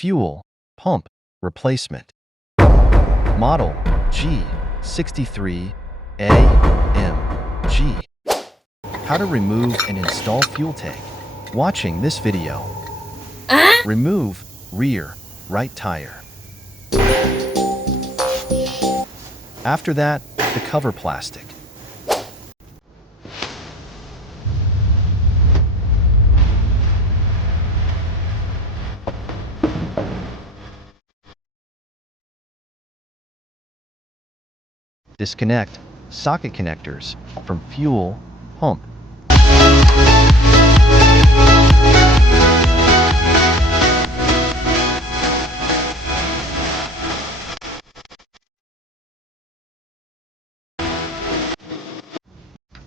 fuel pump replacement. Model G63.AMG. How to remove and install fuel tank. Watching this video. Remove rear right tire. After that, the cover plastic. Disconnect socket connectors from fuel pump.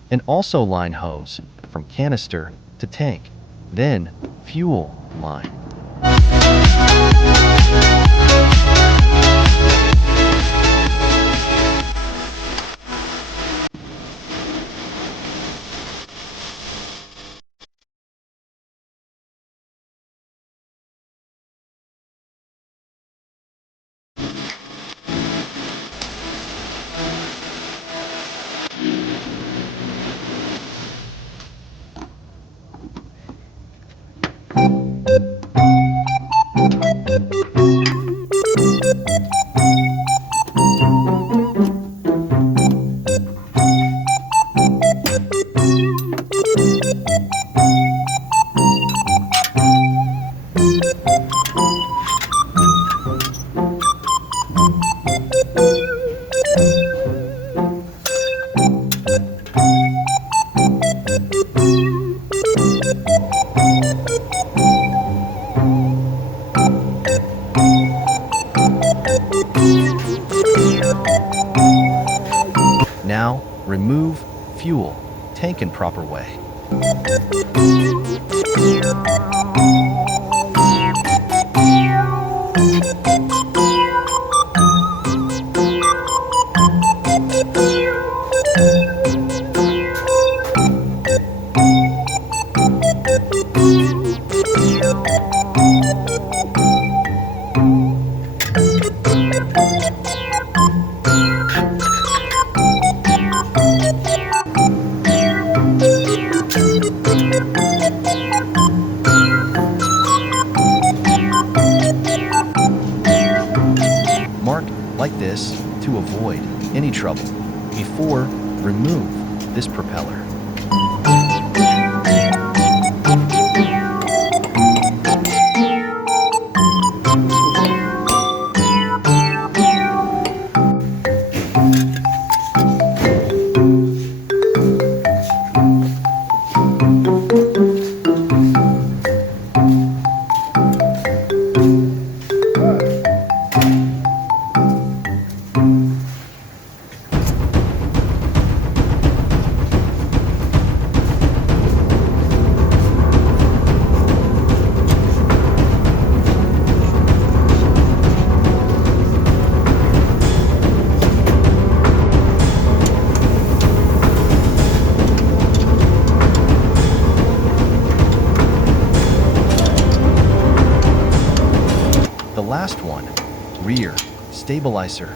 And also line hose from canister to tank, then fuel line. Now, remove fuel tank in proper way. Mark like this to avoid any trouble before remove this propeller. The last one, rear stabilizer.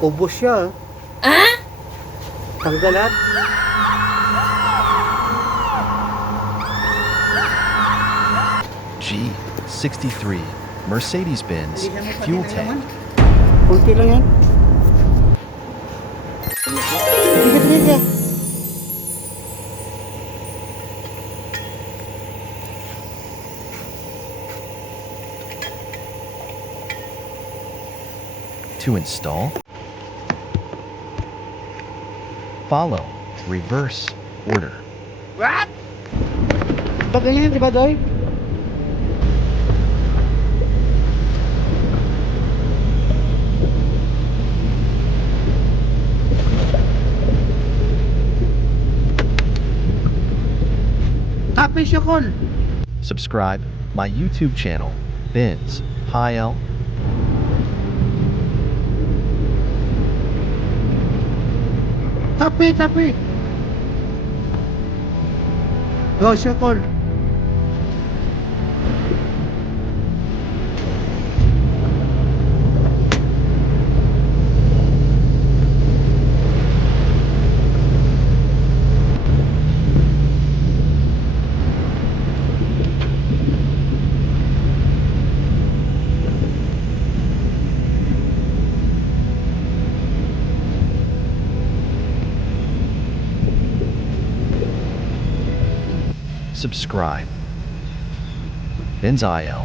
Ubos siya. Tanggalat. G63 Mercedes-Benz fuel tank. Kunti lang yan. Sige. To install, follow reverse order. What? Ba ganyan, di ba, Doy? Tapi siya kon. Subscribe my YouTube channel, benzhail. Tapi. Go siya kon. Subscribe. Benzhail.